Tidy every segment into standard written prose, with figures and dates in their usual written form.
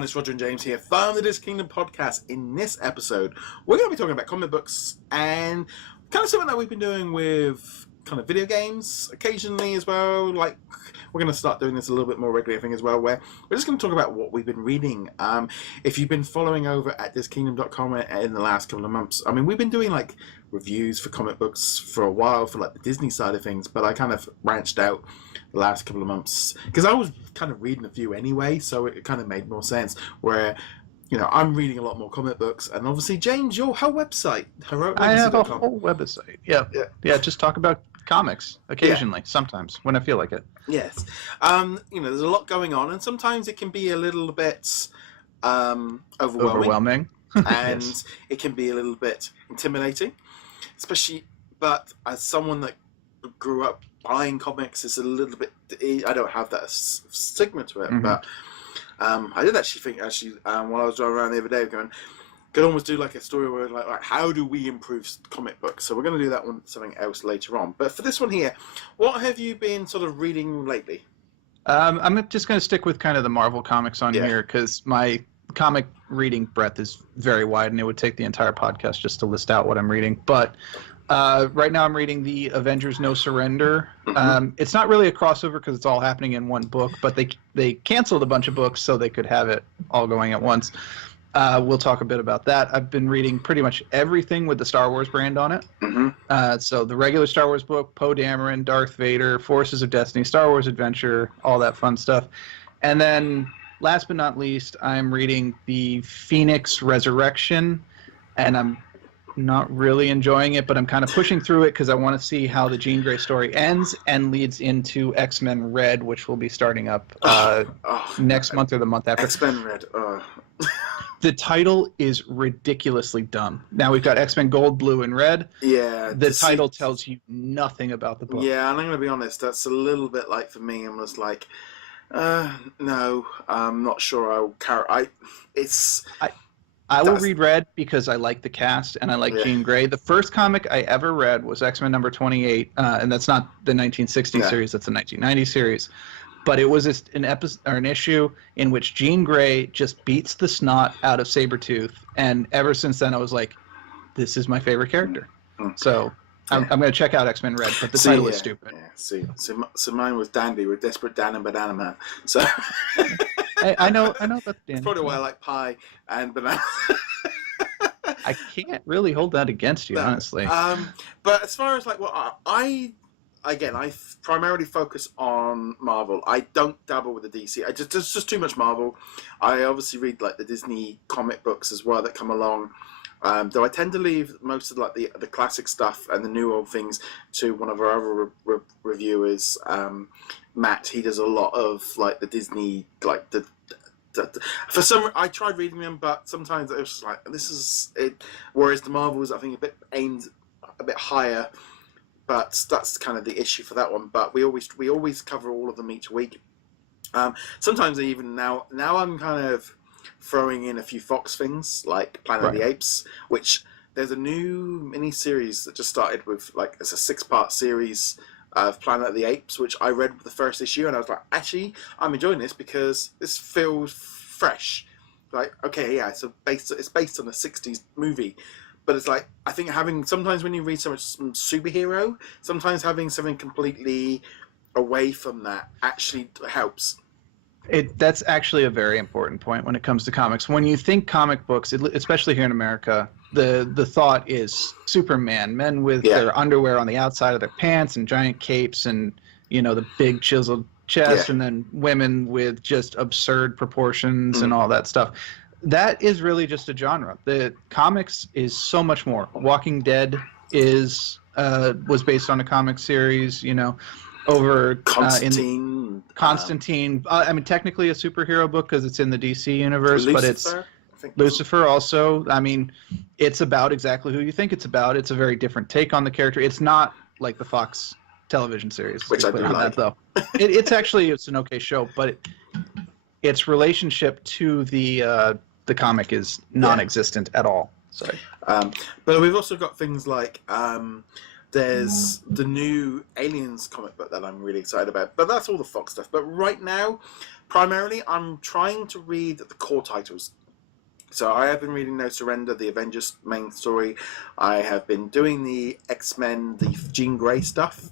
everyone, it's Roger and James here from the DisKingdom Podcast. In this episode, we're going to be talking about comic books and kind of something that we've been doing with kind of video games occasionally as well. Like, we're going to start doing this a little bit more regularly, I think, as well, where we're just going to talk about what we've been reading. If you've been following over at DisKingdom.com in the last couple of months, I mean, we've been doing like reviews for comic books for a while for like the Disney side of things, but I kind of branched out the last couple of months because I was kind of reading a few anyway, so it kind of made more sense where, you know, I'm reading a lot more comic books, and obviously James, your whole website, I have a whole website. Yeah, just talk about comics occasionally, sometimes when I feel like it. Yes. You know, there's a lot going on, and sometimes it can be a little bit overwhelming. And yes, it can be a little bit intimidating, especially, but as someone that grew up buying comics, is a little bit, I don't have that stigma to it, but I did actually think, while I was driving around the other day, going, could almost do like a story where like how do we improve comic books? So we're going to do that one, something else later on. But for this one here, what have you been sort of reading lately? I'm just going to stick with kind of the Marvel comics on here because my comic reading breadth is very wide, and it would take the entire podcast just to list out what I'm reading. But right now I'm reading the Avengers No Surrender. It's not really a crossover because it's all happening in one book, but they canceled a bunch of books so they could have it all going at once. We'll talk a bit about that. I've been reading pretty much everything with the Star Wars brand on it. So the regular Star Wars book, Poe Dameron, Darth Vader, Forces of Destiny, Star Wars Adventure, all that fun stuff. And then last but not least, I'm reading the Phoenix Resurrection, and I'm not really enjoying it, but I'm kind of pushing through it because I want to see how the Jean Grey story ends and leads into X-Men Red, which will be starting up next month or the month after. X-Men Red. The title is ridiculously dumb. Now we've got X-Men Gold, Blue, and Red. Yeah. The title tells you nothing about the book. Yeah, and I'm going to be honest, that's a little bit like for me, I'm just like, no, I'm not sure I'll carry. I will read Red because I like the cast and I like Jean Grey. The first comic I ever read was X-Men number 28, and that's not the 1960 series, that's the 1990 series. But it was an issue in which Jean Grey just beats the snot out of Sabretooth, and ever since then I was like, this is my favorite character. So I'm going to check out X-Men Red, but the title is stupid. Yeah. So mine was Dandy with Desperate Dan and Banana Man. So I know about Dandy. That's probably why I like pie and banana. I can't really hold that against you, honestly. But as far as like what I primarily focus on Marvel. I don't dabble with the DC. There's just too much Marvel. I obviously read like the Disney comic books as well that come along. Though I tend to leave most of like the classic stuff and the new old things to one of our other reviewers, Matt. He does a lot of like the Disney, like for some. I tried reading them, but sometimes it was just like this is it. Whereas the Marvels, I think, a bit aimed a bit higher. But that's kind of the issue for that one. But we always cover all of them each week. Sometimes even now I'm kind of throwing in a few Fox things like Planet of the Apes, which there's a new mini-series that just started with, like, it's a 6-part series of Planet of the Apes, which I read the first issue, and I was like, actually, I'm enjoying this because this feels fresh. Like, okay, yeah, it's based on a 60s movie. But it's like, I think sometimes when you read some superhero, sometimes having something completely away from that actually helps. That's actually a very important point when it comes to comics. When you think comic books, especially here in America, the thought is Superman, men with their underwear on the outside of their pants and giant capes and, you know, the big chiseled chest, and then women with just absurd proportions and all that stuff. That is really just a genre. The comics is so much more. Walking Dead was based on a comic series, you know, over Constantine. Constantine. I mean, technically a superhero book because it's in the DC universe, Lucifer, but it's Lucifer also. I mean, it's about exactly who you think it's about. It's a very different take on the character. It's not like the Fox television series, which I do like. Though it's an okay show, but its relationship to the comic is non-existent at all. So, but we've also got things like There's the new Aliens comic book that I'm really excited about. But that's all the Fox stuff. But right now, primarily, I'm trying to read the core titles. So I have been reading No Surrender, the Avengers main story. I have been doing the X-Men, the Jean Grey stuff.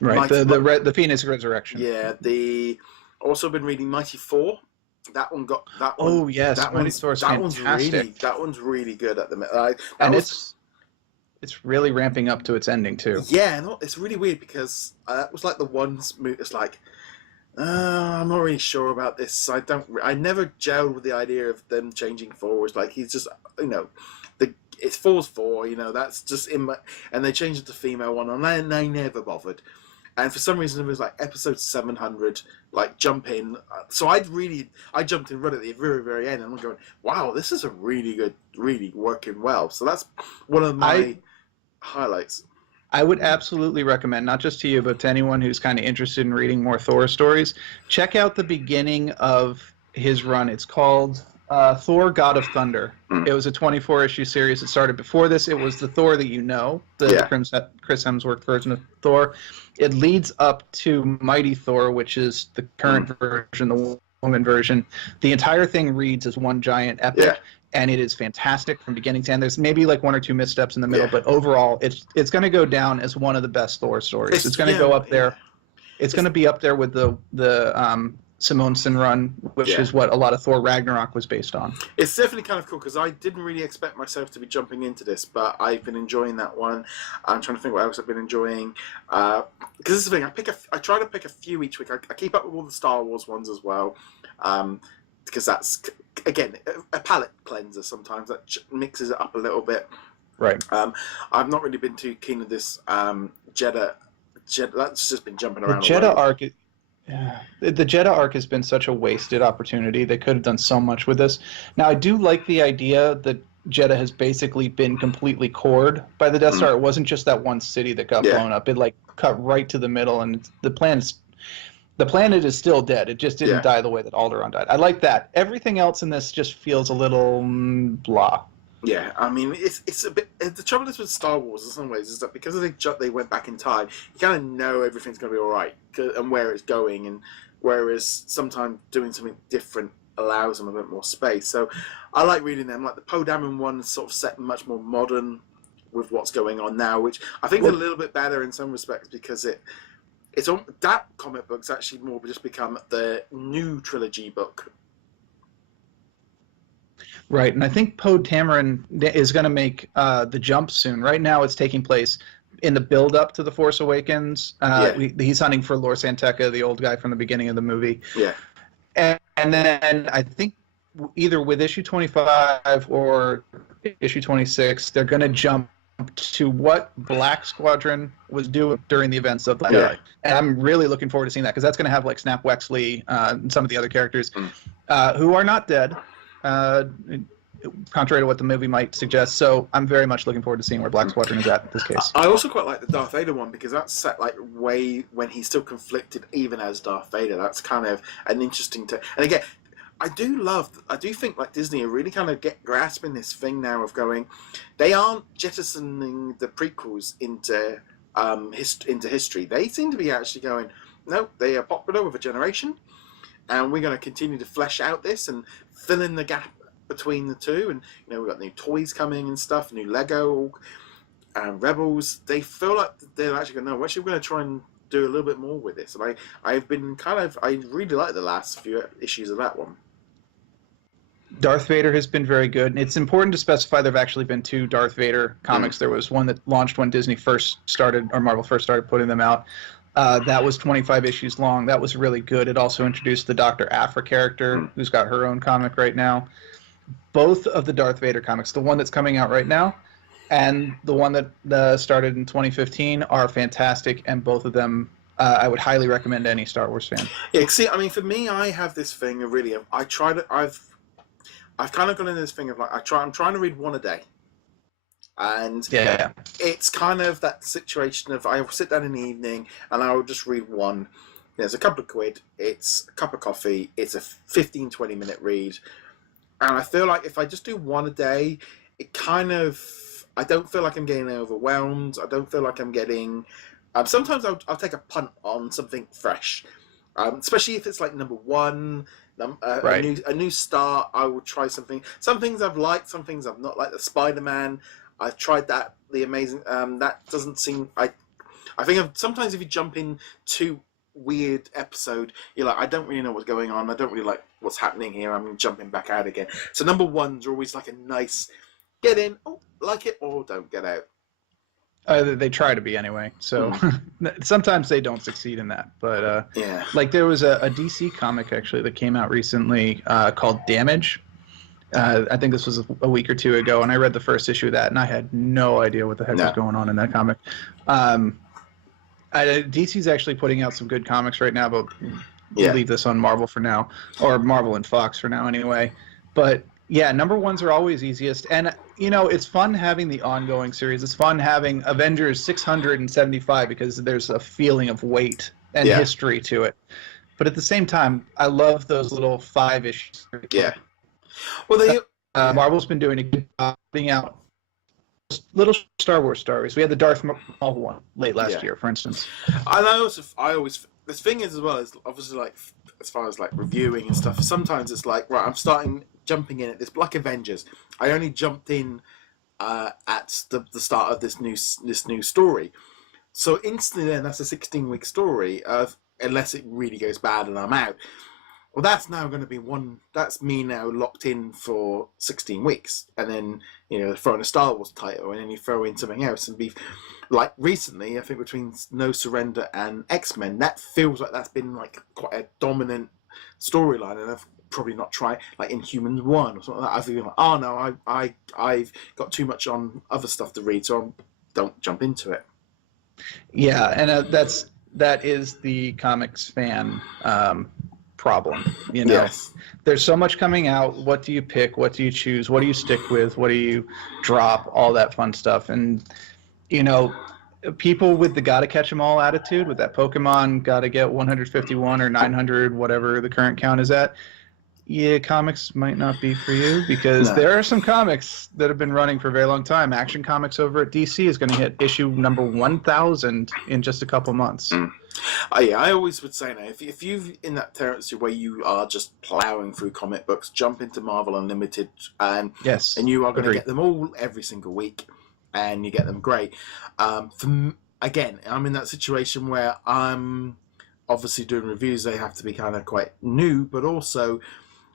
Right, the Phoenix Resurrection. Yeah, also been reading Mighty Thor. That one. Oh yes, Mighty Thor's fantastic. That one's really good at the minute. It's really ramping up to its ending too. Yeah, no, it's really weird because that was like the one. It's like, I'm not really sure about this. I never gelled with the idea of them changing Thor. It's like he's just, it's Thor's Thor. That's just in my. And they changed it to female one, and they never bothered. And for some reason, it was like episode 700, like jump in. So I jumped in right at the very, very end, and I'm going, wow, this is a really good, really working well. So that's one of my highlights. I would absolutely recommend, not just to you, but to anyone who's kind of interested in reading more Thor stories, check out the beginning of his run. It's called Thor, God of Thunder. It was a 24-issue series. It started before this. It was the Thor that the Chris Hemsworth version of Thor. It leads up to Mighty Thor, which is the current version, the woman version. The entire thing reads as one giant epic, and it is fantastic from beginning to end. There's maybe like one or two missteps in the middle, but overall, it's going to go down as one of the best Thor stories. It's going to go up there. It's going to be up there with the Simonson run, which is what a lot of Thor Ragnarok was based on. It's definitely kind of cool because I didn't really expect myself to be jumping into this, but I've been enjoying that one. I'm trying to think what else I've been enjoying. Because this is the thing, I try to pick a few each week. I keep up with all the Star Wars ones as well, because that's, again, a palate cleanser sometimes. That mixes it up a little bit. Right. I've not really been too keen with this Jeddah. That's just been jumping around. The Jeddah arc. The Jeddah arc has been such a wasted opportunity. They could have done so much with this. Now, I do like the idea that Jeddah has basically been completely cored by the Death Star. It wasn't just that one city that got blown up. It cut right to the middle, and the planet is still dead. It just didn't die the way that Alderaan died. I like that. Everything else in this just feels a little blah. Yeah, I mean, it's a bit. The trouble is with Star Wars, in some ways, is that because they went back in time, you kind of know everything's going to be all right and where it's going, and whereas sometimes doing something different allows them a bit more space. So I like reading them. Like the Poe Dameron one is sort of set much more modern with what's going on now, which I think is a little bit better in some respects because that comic book's actually more just become the new trilogy book. Right, and I think Poe Dameron is going to make the jump soon. Right now, it's taking place in the build-up to The Force Awakens. He's hunting for Lor Santeca, the old guy from the beginning of the movie. Yeah. And then I think either with issue 25 or issue 26, they're going to jump to what Black Squadron was doing during the events of the Jedi. And I'm really looking forward to seeing that because that's going to have like Snap Wexley and some of the other characters who are not dead. Contrary to what the movie might suggest, so I'm very much looking forward to seeing where Black Squadron is at in this case. I also quite like the Darth Vader one because that's set like way when he's still conflicted, even as Darth Vader. That's kind of an interesting. And again, I do think like Disney are really kind of grasping this thing now of going, they aren't jettisoning the prequels into history. They seem to be actually going, no, they are popular with a generation. And we're going to continue to flesh out this and fill in the gap between the two. And, we've got new toys coming and stuff, new Lego, Rebels. They feel like they're actually going, no, we're actually going to try and do a little bit more with this. And I really like the last few issues of that one. Darth Vader has been very good. And it's important to specify there have actually been two Darth Vader comics. There was one that launched when Disney first started, or Marvel first started putting them out. That was 25 issues long. That was really good. It also introduced the Dr. Aphra character, who's got her own comic right now. Both of the Darth Vader comics, the one that's coming out right now and the one that started in 2015, are fantastic, and both of them I would highly recommend to any Star Wars fan. Yeah, see, I mean, for me, I have this thing of really, I've kind of gone into this thing of like, I'm trying to read one a day. And it's kind of that situation of I will sit down in the evening and I will just read one. There's a couple of quid, it's a cup of coffee, it's a 15-20 minute read. And I feel like if I just do one a day, it kind of I don't feel like I'm getting overwhelmed. I don't feel like I'm getting. Sometimes I'll take a punt on something fresh, especially if it's like number one, a new start. I will try something. Some things I've liked, some things I've not liked. The Spider-Man, I've tried that. The Amazing, that doesn't seem. I think sometimes if you jump in too weird episode, you're like, I don't really know what's going on. I don't really like what's happening here. I'm jumping back out again. So number ones are always like a nice get in, like it, or don't get out. They try to be anyway. So sometimes they don't succeed in that. But yeah, like there was a DC comic actually that came out recently called Damage. I think this was a week or two ago, and I read the first issue of that, and I had no idea what the heck was going on in that comic. DC's actually putting out some good comics right now, but we'll leave this on Marvel for now, or Marvel and Fox for now anyway. But yeah, number ones are always easiest, and it's fun having the ongoing series. It's fun having Avengers 675 because there's a feeling of weight and history to it. But at the same time, I love those little 5-issue series. Yeah. Well, Marvel's been doing a good job putting out little Star Wars stories. We had the Darth Maul one late last year, for instance. And I always the thing is as well is obviously like as far as like reviewing and stuff. Sometimes it's like right, I'm jumping in at this Black Avengers. I only jumped in at the start of this new story, so instantly then that's a 16-week story of unless it really goes bad and I'm out. Well, that's now going to be that's me now locked in for 16 weeks. And then, throw in a Star Wars title and then you throw in something else and be like recently, I think between No Surrender and X-Men, that feels like that's been like quite a dominant storyline. And I've probably not tried like Inhumans 1 or something like that. I feel like, oh no, I've got too much on other stuff to read, so I don't jump into it. Yeah. And that is the comics fan, problem. Yes. There's so much coming out. What do you pick? What do you choose? What do you stick with? What do you drop? All that fun stuff. And people with the gotta catch 'em all attitude, with that Pokemon gotta get 151 or 900, whatever the current count is at, comics might not be for you, because there are some comics that have been running for a very long time. Action Comics over at DC is going to hit issue number 1000 in just a couple months. I always would say now, if you're in that territory where you are just plowing through comic books, jump into Marvel Unlimited, and you are going to get them all every single week, and you get them great. Again, I'm in that situation where I'm obviously doing reviews. They have to be kind of quite new, but also,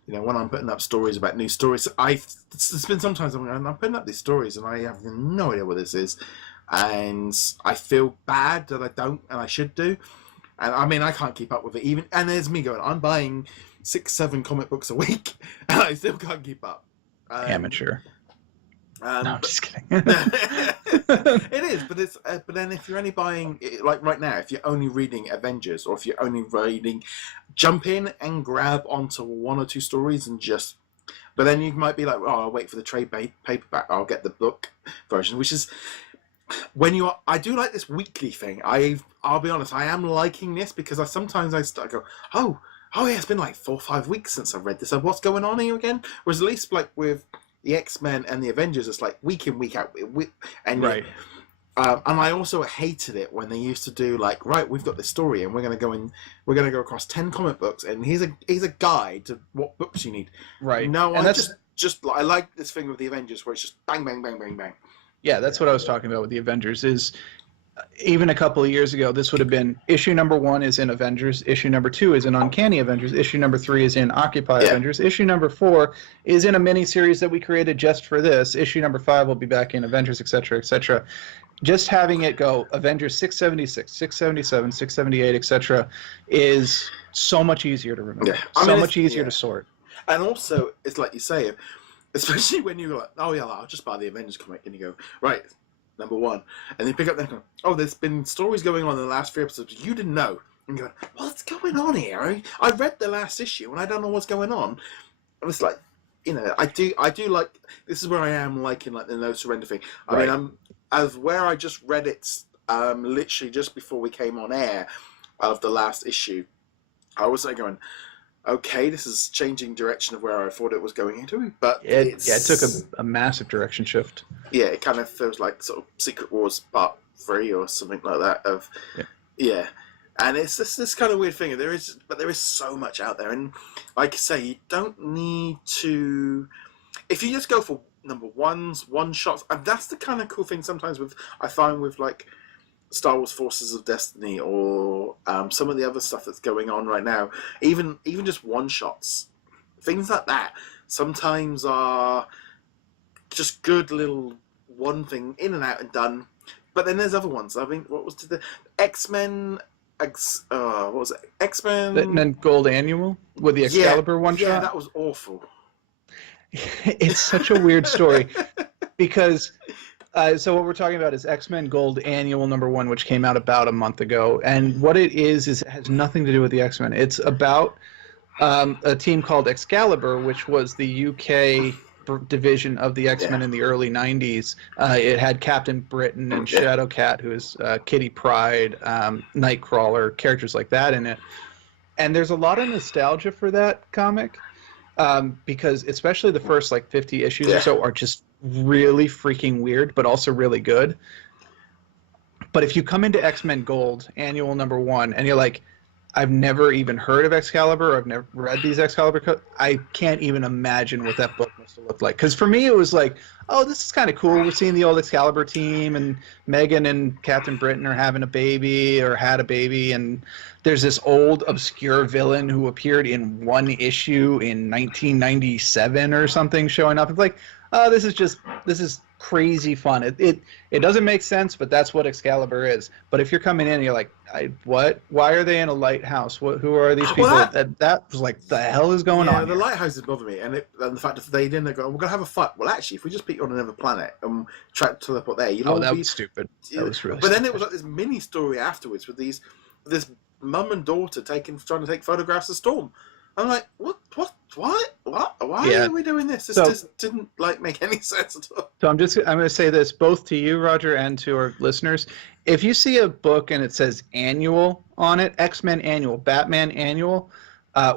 when I'm putting up stories about new stories, there's been sometimes I'm putting up these stories and I have no idea what this is, and I feel bad that I don't, and I should do. And I mean, I can't keep up with it even. And there's me going, I'm buying 6-7 comic books a week, and I still can't keep up. Amateur. No, I'm just kidding. It is, but then if you're only buying, like right now, if you're only reading Avengers, or if you're only reading, jump in and grab onto 1 or 2 stories and just. But then you might be like, I'll wait for the trade paperback. I'll get the book version, which is I do like this weekly thing. I'll be honest, I am liking this because sometimes I start to go, oh yeah, it's been like 4 or 5 weeks since I've read this. So what's going on here again? Whereas at least like with the X-Men and the Avengers, it's like week in, week out. And right. And I also hated it when they used to do like, right, we've got this story and we're going to go across 10 comic books and here's a guide to what books you need. Right. No, and I like this thing with the Avengers where it's just bang, bang, bang, bang, bang. Yeah, that's what I was talking about with the Avengers. Is even a couple of years ago, this would have been issue number 1 is in Avengers, issue number 2 is in Uncanny Avengers, issue number 3 is in Occupy Avengers, issue number 4 is in a mini-series that we created just for this, issue number 5 will be back in Avengers, etc., etc. Just having it go Avengers 676, 677, 678, etc. is so much easier to remember, much easier to sort. And also, it's like you say, especially when you're like, oh yeah, I'll just buy the Avengers comic, and you go, right, number 1, and you pick up and go, oh, there's been stories going on in the last 3 episodes you didn't know, and you go, what's going on here? I read the last issue and I don't know what's going on. And it's like, I do like, this is where I am liking like the No Surrender thing. I mean, as where I just read it, literally just before we came on air of the last issue, I was like going, okay, this is changing direction of where I thought it was going into, but it took a massive direction shift. Yeah, it kind of feels like sort of Secret Wars Part 3 or something like that. Yeah. And it's this kind of weird thing. There is so much out there, and like I say, you don't need to. If you just go for number ones, one shots, and that's the kind of cool thing sometimes I find with like Star Wars Forces of Destiny or some of the other stuff that's going on right now. Even just one shots, things like that, sometimes are just good little one thing in and out and done. But then there's other ones. I mean, what was the X-Men? What was it? X-Men? And then Gold Annual with the Excalibur one shot? Yeah, that was awful. It's such a weird story because so what we're talking about is X-Men Gold Annual #1, which came out about a month ago. And what it is it has nothing to do with the X-Men. It's about a team called Excalibur, which was the UK division of the X-Men in the early 90s. It had Captain Britain and Shadowcat, who is Kitty Pryde, Nightcrawler, characters like that in it. And there's a lot of nostalgia for that comic because especially the first like 50 issues or so are just really freaking weird, but also really good. But if you come into X-Men Gold Annual #1 and you're like, I've never even heard of Excalibur. I've never read these Excalibur. I can't even imagine what that book must have looked like. Because for me, it was like, oh, this is kind of cool. We're seeing the old Excalibur team, and Megan and Captain Britain are having a baby or had a baby, and there's this old obscure villain who appeared in one issue in 1997 or something showing up. It's like, oh, this is crazy fun. It doesn't make sense, but that's what Excalibur is. But if you're coming in and you're like, what? Why are they in a lighthouse? Who are these people? Well, that was like, the hell is going on? Yeah, the lighthouses bother me, and the fact that they didn't go, we're gonna have a fight. Well, actually, if we just put you on another planet and try to teleport there, that was stupid. That was really. But stupid. then it was like this mini story afterwards with this mum and daughter trying to take photographs of Storm. I'm like, what? Why are we doing this? This just didn't make any sense at all. So I'm going to say this both to you, Roger, and to our listeners. If you see a book and it says annual on it, X-Men annual, Batman annual,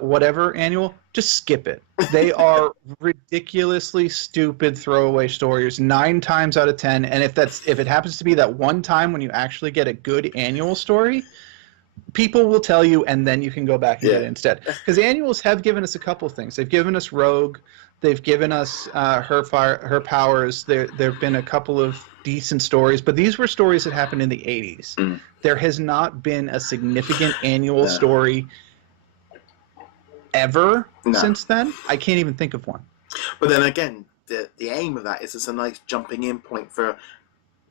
whatever annual, just skip it. They are ridiculously stupid throwaway stories 9 times out of 10. And if it happens to be that one time when you actually get a good annual story, people will tell you, and then you can go back and get it instead. Because annuals have given us a couple things. They've given us Rogue. They've given us her powers. There have been a couple of decent stories, but these were stories that happened in the 80s. Mm. There has not been a significant annual story ever since then. I can't even think of one. But then again, the aim of that is it's a nice jumping in point for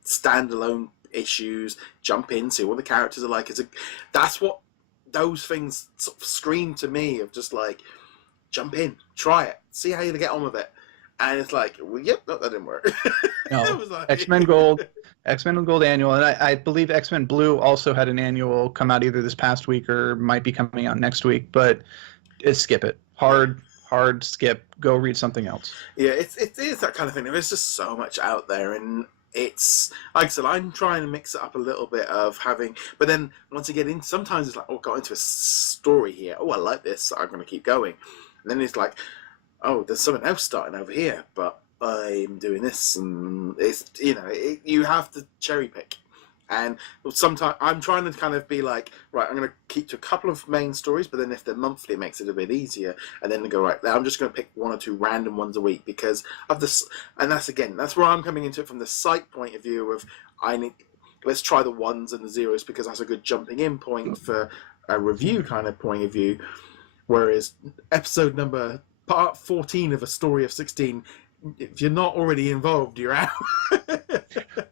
standalone issues, jump in, see what the characters are like. That's what those things sort of scream to me of just like, jump in, try it, see how you get on with it. And it's like, well, yep, no, that didn't work. No, X-Men Gold annual, and I believe X-Men Blue also had an annual come out either this past week or might be coming out next week, but skip it. Hard skip. Go read something else. Yeah, it is that kind of thing. There's just so much out there, and it's like I said, I'm trying to mix it up a little bit of having, but then once you get in, sometimes it's like, oh, got into a story here. Oh, I like this. So I'm going to keep going. And then it's like, oh, there's something else starting over here, but I'm doing this, and it's you have to cherry pick. And sometimes I'm trying to kind of be like, right, I'm going to keep to a couple of main stories, but then if they're monthly, it makes it a bit easier. And then go, right, I'm just going to pick 1 or 2 random ones a week because of this. And that's where I'm coming into it from the site point of view of let's try the 1s and the 0s because that's a good jumping in point for a review kind of point of view. Whereas part 14 of a story of 16, if you're not already involved, you're out.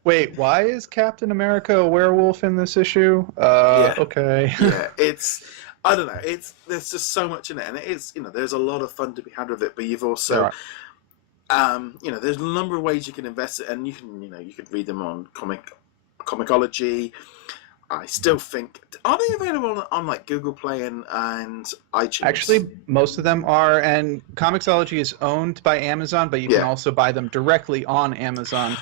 Wait, why is Captain America a werewolf in this issue? Okay. Yeah, I don't know. There's just so much in it, and there's a lot of fun to be had with it. But you've also, there's a number of ways you can invest it, and you could read them on Comixology. I still think, are they available on like Google Play and iTunes? Actually, most of them are, and Comixology is owned by Amazon, but you can also buy them directly on Amazon.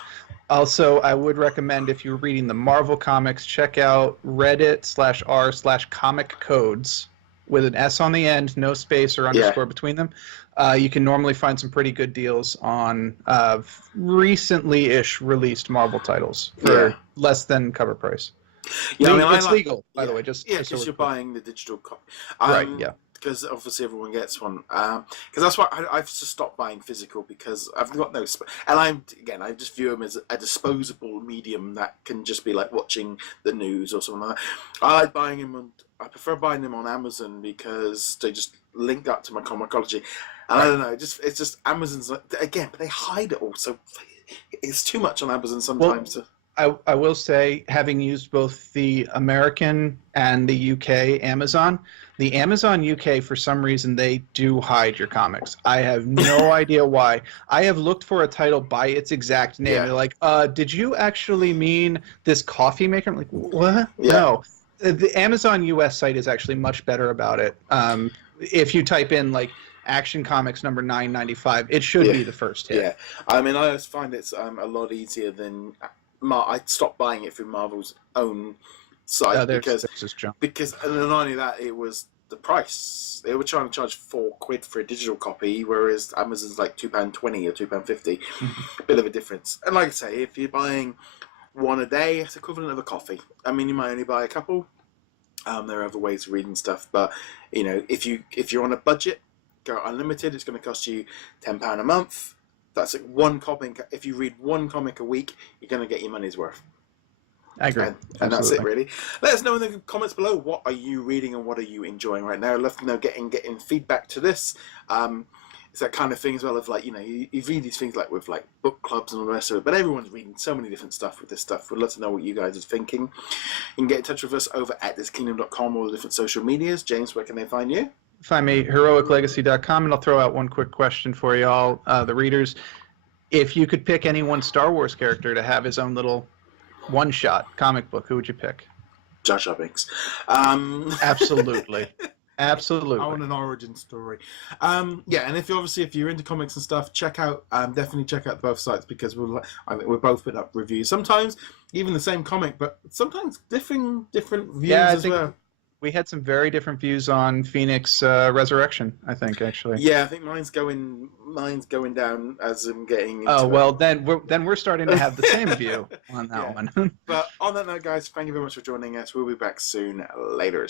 Also, I would recommend if you're reading the Marvel comics, check out Reddit/r/comic codes, with an S on the end, no space or underscore between them, you can normally find some pretty good deals on recently-ish released Marvel titles for less than cover price. Yeah, I mean, it's legal, by the way. Just because you're buying the digital copy. Right, yeah. Because obviously everyone gets one. Because that's why I've just stopped buying physical, because I've got no... And I just view them as a disposable medium that can just be like watching the news or something like that. I like buying them I prefer buying them on Amazon because they just link up to my Comicology. And I don't know, it's just Amazon's... Again, but they hide it all, so it's too much on Amazon sometimes. I will say, having used both the American and the UK Amazon, the Amazon UK, for some reason, they do hide your comics. I have no idea why. I have looked for a title by its exact name. Yeah. They're like, did you actually mean this coffee maker? I'm like, what? Yeah. No. The Amazon US site is actually much better about it. If you type in, like, Action Comics number 995, it should be the first hit. Yeah. I mean, I always find it's a lot easier than... I stopped buying it through Marvel's own site because and not only that, it was the price. They were trying to charge £4 for a digital copy, whereas Amazon's like £2.20 or £2.50. A bit of a difference. And like I say, if you're buying one a day, it's equivalent of a coffee. I mean, you might only buy a couple. There are other ways of reading stuff, but you know, if you're on a budget, go unlimited. It's going to cost you £10 a month. That's like one comic. If you read one comic a week, you're going to get your money's worth. I agree. And that's it, really. Let us know in the comments below, what are you reading and what are you enjoying right now. I'd love to know, getting feedback to this. It's that kind of thing as well of like, you know, you read these things like with like book clubs and all the rest of it, but everyone's reading so many different stuff with this stuff. We'd love to know what you guys are thinking. You can get in touch with us over at DisKingdom.com, all the different social medias. James, where can they find you? Find me heroiclegacy.com, and I'll throw out one quick question for y'all, the readers. If you could pick any one Star Wars character to have his own little one-shot comic book, who would you pick? Jar Jar Binks. Absolutely. Absolutely. I want an origin story. Yeah, and if you're into comics and stuff, definitely check out both sites, because we'll both put up reviews. Sometimes even the same comic, but sometimes different views as well. We had some very different views on Phoenix Resurrection, I think, actually. Yeah, I think mine's going down as I'm getting into then we're starting to have the same view on that one. But on that note, guys, thank you very much for joining us. We'll be back soon. Later.